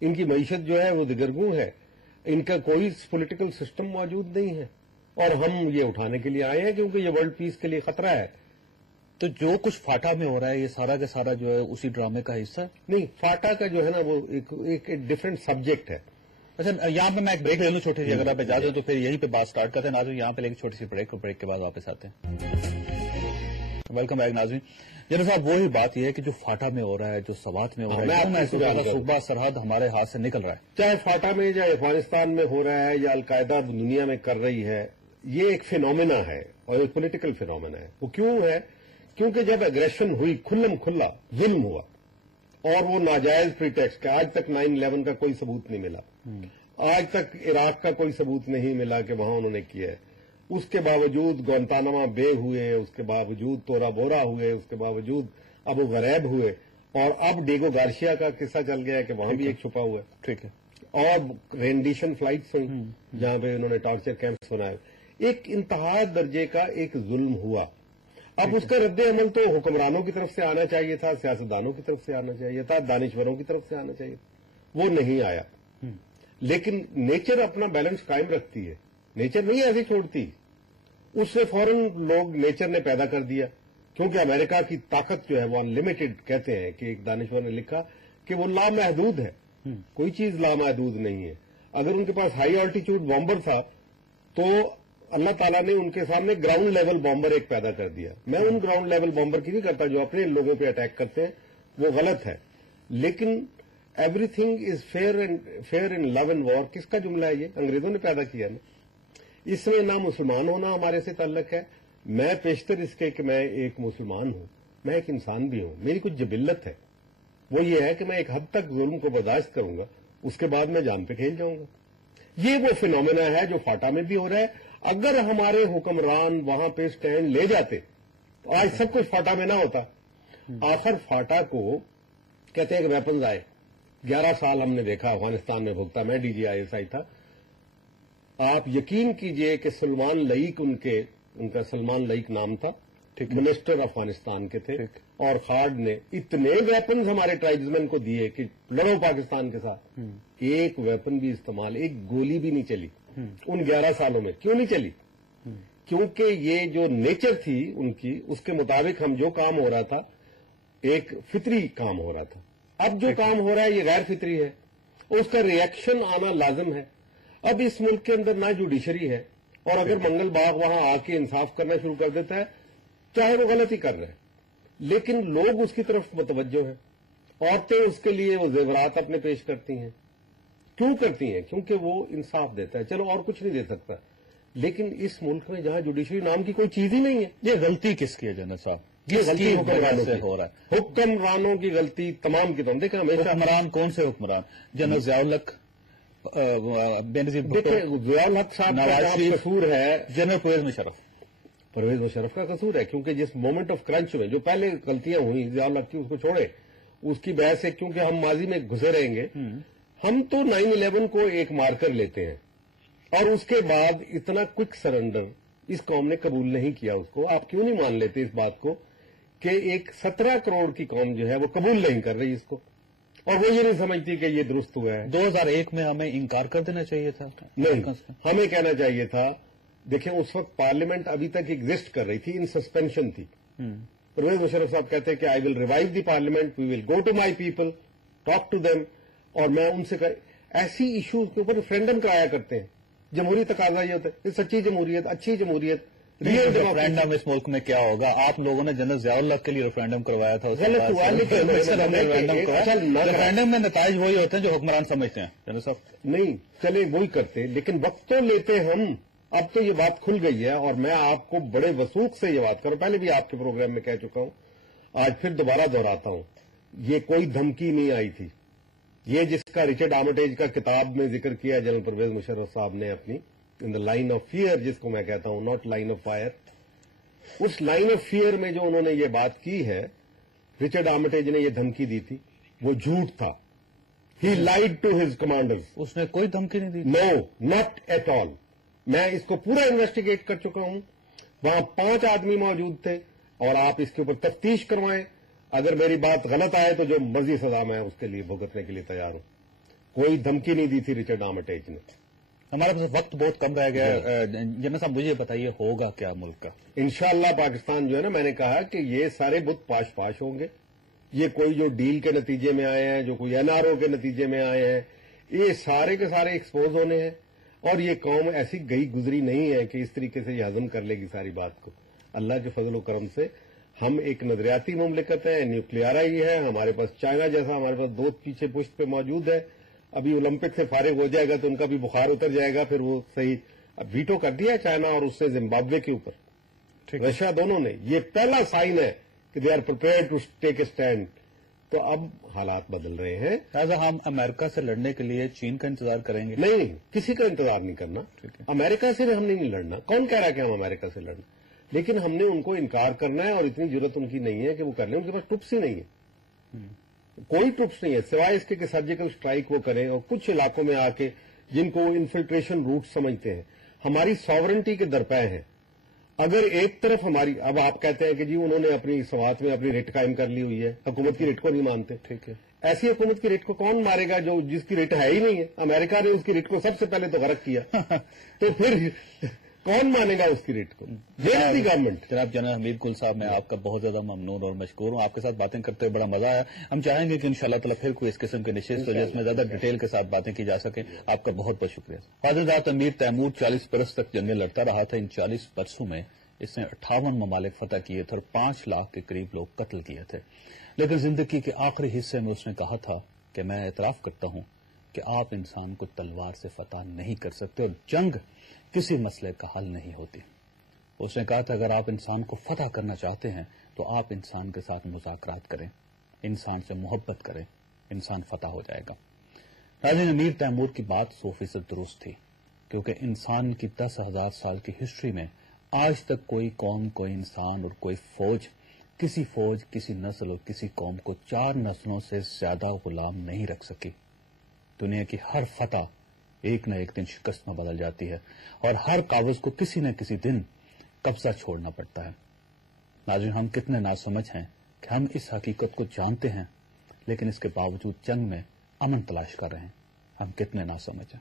ان کی معیشت جو ہے وہ دگرگوں ہے، ان کا کوئی پولیٹیکل سسٹم موجود نہیں ہے، اور ہم یہ اٹھانے کے لیے آئے ہیں کیونکہ یہ ورلڈ پیس کے لیے خطرہ ہے۔ تو جو کچھ فاٹا میں ہو رہا ہے یہ سارا کا سارا جو ہے اسی ڈرامے کا حصہ؟ نہیں، فاٹا کا جو ہے نا وہ ایک ڈفرینٹ سبجیکٹ ہے۔ اچھا، یہاں پہ میں ایک بریک لے لوں چھوٹی سی، اگر آپ اجازت تو پھر یہیں پہ بات سٹارٹ کرتے ہیں ناظرین۔ یہاں پہ ایک چھوٹی سی بریک کے بعد واپس آتے ہیں۔ ویلکم بیک ناظرین۔ جنرل صاحب، وہی بات یہ ہے کہ جو فاٹا میں ہو رہا ہے، جو سوات میں ہو رہا ہے، صوبہ سرحد ہمارے ہاتھ سے نکل رہا ہے، چاہے فاٹا میں یا افغانستان میں ہو رہا ہے یا القاعدہ دنیا میں کر رہی ہے، یہ ایک فینومینا ہے اور ایک پولیٹیکل فینومینا ہے۔ وہ کیوں ہے؟ کیونکہ جب اگریشن ہوئی، کھلم کھلا ظلم ہوا، اور وہ ناجائز پریٹیکسٹ کا، آج تک 9/11 کا کوئی ثبوت نہیں ملا، آج تک عراق کا کوئی ثبوت نہیں ملا کہ وہاں انہوں نے کیا ہے، اس کے باوجود گوانتاناما بے ہوئے، اس کے باوجود تورا بورا ہوئے، اس کے باوجود ابو غریب ہوئے، اور اب ڈیگو گارشیا کا قصہ چل گیا ہے کہ وہاں بھی ایک چھپا ہوا ہے، ٹھیک ہے، اور رینڈیشن فلائٹس ہوئی جہاں پہ انہوں نے ٹارچر کیمپس بنائے۔ ایک انتہا درجے کا ایک ظلم ہوا۔ اب اس کا رد عمل تو حکمرانوں کی طرف سے آنا چاہیے تھا، سیاستدانوں کی طرف سے آنا چاہیے تھا، دانشوروں کی طرف سے آنا چاہیے تھا، وہ نہیں آیا۔ لیکن نیچر اپنا بیلنس قائم رکھتی ہے، نیچر نہیں ایسے چھوڑتی، اس سے فوراً لوگ نیچر نے پیدا کر دیا، کیونکہ امریکہ کی طاقت جو ہے وہ ان لمیٹڈ کہتے ہیں، کہ ایک دانشور نے لکھا کہ وہ لامحدود ہے، کوئی چیز لامحدود نہیں ہے۔ اگر ان کے پاس ہائی آلٹیچیوڈ بامبر تھا تو اللہ تعالیٰ نے ان کے سامنے گراؤنڈ لیول بامبر ایک پیدا کر دیا۔ میں ان گراؤنڈ لیول بامبر کی نہیں کرتا جو اپنے لوگوں پہ اٹیک کرتے ہیں، وہ غلط ہے، لیکن everything is fair in love and war, کس کا جملہ ہے یہ؟ انگریزوں نے پیدا کیا نا۔ اس میں نہ مسلمان ہونا ہمارے سے تعلق ہے، میں پیشتر اس کے کہ میں ایک مسلمان ہوں، میں ایک انسان بھی ہوں، میری کچھ جبلت ہے، وہ یہ ہے کہ میں ایک حد تک ظلم کو برداشت کروں گا، اس کے بعد میں جان پہ کھیل جاؤں گا۔ یہ وہ فینومینا ہے جو فاٹا میں بھی ہو رہا ہے۔ اگر ہمارے حکمران وہاں پہ سٹینڈ لے جاتے تو آج سب کچھ فاٹا میں نہ ہوتا۔ آخر فاٹا کو کہتے ہیں کہ ویپنز آئے، 11 سال ہم نے دیکھا افغانستان میں بھگتا، میں D G I S I تھا۔ آپ یقین کیجئے کہ سلمان لائق ان کا سلمان لائق نام تھا، منسٹر افغانستان کے تھے، اور خارڈ نے اتنے ویپنز ہمارے ٹرائبزمین کو دیے کہ لڑو پاکستان کے ساتھ، ایک ویپن بھی استعمال، ایک گولی بھی نہیں چلی ان 11 سالوں میں۔ کیوں نہیں چلی؟ کیونکہ یہ جو نیچر تھی ان کی، اس کے مطابق ہم جو کام ہو رہا تھا ایک فطری کام ہو رہا تھا۔ اب جو کام ہو رہا ہے یہ غیر فطری ہے، اس کا ریئیکشن آنا لازم ہے۔ اب اس ملک کے اندر نہ جوڈیشری ہے، اور اگر منگل باغ وہاں آ کے انصاف کرنا شروع کر دیتا ہے، چاہے وہ غلطی کر رہے ہیں، لیکن لوگ اس کی طرف متوجہ ہیں، عورتیں اس کے لیے وہ زیورات اپنے پیش کرتی ہیں۔ کیوں کرتی ہیں؟ کیونکہ وہ انصاف دیتا ہے، چلو اور کچھ نہیں دے سکتا، لیکن اس ملک میں جہاں جوڈیشری نام کی کوئی چیز ہی نہیں ہے۔ یہ غلطی کس کی ہے جنرل صاحب؟ یہ غلطی حکمرانوں سے کی ہو رہا ہے، حکمرانوں کی غلطی تمام کی تمام۔ دیکھیں ہمیشہ حکمران کون سے حکمران؟ جنرل ضیاء الحق، بینظیر بھٹو، ضیاء الحق صاحب کا نواز شریف، قصور ہے، جنرل پرویز مشرف۔ پرویز مشرف کا قصور ہے، کیونکہ جس مومنٹ آف کرنچ میں جو پہلے غلطیاں ہوئی ضیاء الحق کی، اس کو چھوڑے، اس کی بحث سے، کیونکہ ہم ماضی میں گھسے رہیں گے۔ ہم تو 9/11 کو ایک مارکر لیتے ہیں، اور اس کے بعد اتنا کوئک سرنڈر اس قوم نے قبول نہیں کیا اس کو۔ آپ کیوں نہیں مان لیتے اس بات کو کہ ایک 17 کروڑ کی قوم جو ہے وہ قبول نہیں کر رہی اس کو، اور وہ یہ نہیں سمجھتی کہ یہ درست ہوا ہے۔ 2001 میں ہمیں انکار کر دینا چاہیے تھا؟ نہیں، ہمیں کہنا چاہیے تھا۔ دیکھیں اس وقت پارلیمنٹ ابھی تک ایگزسٹ کر رہی تھی، ان سسپینشن تھی۔ پرویز مشرف صاحب کہتے ہیں کہ I will revive the parliament, we will go to my people, talk to them, اور میں ان سے ایسی ایشوز کے اوپر ریفرینڈم کرایا کرتے ہیں۔ جمہوری تقاضا یہ ہوتا ہے، سچی جمہوریت، اچھی جمہوریت، ریئل ریفرینڈم اس ملک میں کیا ہوگا؟ آپ لوگوں نے جنرل ضیاء الحق کے لیے ریفرینڈم کروایا تھا، غلط ہوا، لیکن ریفرینڈم میں نتائج وہی ہوتے ہیں جو حکمران سمجھتے ہیں جنرل صاحب۔ نہیں چلے وہی کرتے، لیکن وقت تو لیتے ہم۔ اب تو یہ بات کھل گئی ہے، اور میں آپ کو بڑے وثوق سے یہ بات کروں، پہلے بھی آپ کے پروگرام میں کہہ چکا ہوں، آج پھر دوبارہ دہراتا ہوں، یہ کوئی دھمکی نہیں آئی تھی۔ یہ جس کا رچرڈ آرمیٹیج کا کتاب میں ذکر کیا جنرل پرویز مشرف صاحب نے اپنی in the line of fear, جس کو میں کہتا ہوں ناٹ لائن آف فائر، اس لائن آف فیئر میں جو انہوں نے یہ بات کی ہے، رچرڈ آرمیٹیج نے یہ دھمکی دی تھی، وہ جھوٹ تھا۔ ہی لائڈ ٹو ہز کمانڈرز۔ اس نے کوئی دھمکی نہیں دی؟ نو، ناٹ ایٹ آل۔ میں اس کو پورا انویسٹیگیٹ کر چکا ہوں، وہاں 5 آدمی موجود تھے، اور آپ اس کے اوپر تفتیش کروائیں، اگر میری بات غلط آئے تو جو مرضی سزا میں اس کے لیے بھگتنے کے لیے تیار ہوں۔ کوئی دھمکی نہیں دی تھی رچرڈ آرمیٹیج نے. ہمارے پاس وقت بہت کم رہ گیا. جنرل صاحب مجھے بتائیے ہوگا کیا ملک کا؟ انشاءاللہ پاکستان جو ہے نا، میں نے کہا کہ یہ سارے بت پاش پاش ہوں گے. یہ کوئی جو ڈیل کے نتیجے میں آئے ہیں، جو کوئی NRO کے نتیجے میں آئے ہیں، یہ سارے کے سارے ایکسپوز ہونے ہیں. اور یہ قوم ایسی گئی گزری نہیں ہے کہ اس طریقے سے یہ ہضم کر لے گی ساری بات کو. اللہ کے فضل و کرم سے ہم ایک نظریاتی مملکت ہے، نیوکلیارا ہی ہے. ہمارے پاس چائنا جیسا ہمارے پاس دوست پیچھے پشت پہ موجود ہے. ابھی اولمپک سے فارغ ہو جائے گا تو ان کا بھی بخار اتر جائے گا، پھر وہ صحیح اب ویٹو کر دیا چائنا اور اس سے زمبابوے کے اوپر، رشیا، دونوں نے. یہ پہلا سائن ہے کہ they are prepared to take a stand. تو اب حالات بدل رہے ہیں. لہٰذا ہم امریکہ سے لڑنے کے لیے چین کا انتظار کریں گے؟ نہیں، کسی کا انتظار نہیں کرنا. امریکہ سے ہم نہیں لڑنا. کون کہہ رہا ہے کہ ہم امریکہ سے لڑنا؟ لیکن ہم نے ان کو انکار کرنا ہے، اور اتنی ضرورت ان کی نہیں ہے کہ وہ کر لیں. ان کے پاس ٹپس ہی نہیں ہے، کوئی ٹپس نہیں ہے سوائے اس کے کہ سرجیکل اسٹرائک وہ کریں. اور کچھ علاقوں میں آ کے جن کو انفلٹریشن روٹ سمجھتے ہیں، ہماری ساورنٹی کے درپے ہیں. اگر ایک طرف ہماری، اب آپ کہتے ہیں کہ جی انہوں نے اپنی سوات میں اپنی ریٹ قائم کر لی ہوئی ہے، حکومت کی ریٹ کو نہیں مانتے. ٹھیک ہے، ایسی حکومت کی ریٹ کو کون مارے گا جو جس کی ریٹ ہے ہی نہیں ہے؟ امریکہ نے اس کی ریٹ کو سب سے پہلے تو غرق کیا، تو پھر کون مانے گا اس کی ریٹ کو؟ The government. جناب جنرل حمید گل صاحب، میں آپ کا بہت زیادہ ممنون اور مشکور ہوں. آپ کے ساتھ باتیں کرتے ہوئے بڑا مزہ آیا. ہم چاہیں گے کہ انشاءاللہ تعالیٰ پھر کوئی اس قسم کے نشست ہو جس میں زیادہ ڈیٹیل کے ساتھ باتیں کی جا سکیں. آپ کا بہت بہت شکریہ. فاضل امیر تیمور 40 برس تک جنگیں لڑتا رہا تھا. ان 40 برسوں میں اس نے 58 ممالک فتح کیے تھے اور 5 لاکھ کے قریب لوگ قتل کیے تھے. لیکن زندگی کے آخری حصے میں اس نے کہا تھا کہ میں اعتراف کرتا ہوں کہ آپ انسان کو تلوار سے فتح نہیں کر سکتے اور جنگ کسی مسئلے کا حل نہیں ہوتی. اس نے کہا تھا اگر آپ انسان کو فتح کرنا چاہتے ہیں تو آپ انسان کے ساتھ مذاکرات کریں، انسان سے محبت کریں، انسان فتح ہو جائے گا. ناظرین، امیر تیمور کی بات 100% درست تھی، کیونکہ انسان کی 10,000 سال کی ہسٹری میں آج تک کوئی قوم، کوئی انسان اور کوئی فوج، کسی نسل اور کسی قوم کو 4 نسلوں سے زیادہ غلام نہیں رکھ سکی. دنیا کی ہر فتح ایک نہ ایک دن شکست میں بدل جاتی ہے اور ہر قابض کو کسی نہ کسی دن قبضہ چھوڑنا پڑتا ہے. ناظرین، ہم کتنے ناسمجھ ہیں کہ ہم اس حقیقت کو جانتے ہیں لیکن اس کے باوجود جنگ میں امن تلاش کر رہے ہیں. ہم کتنے ناسمجھ ہیں.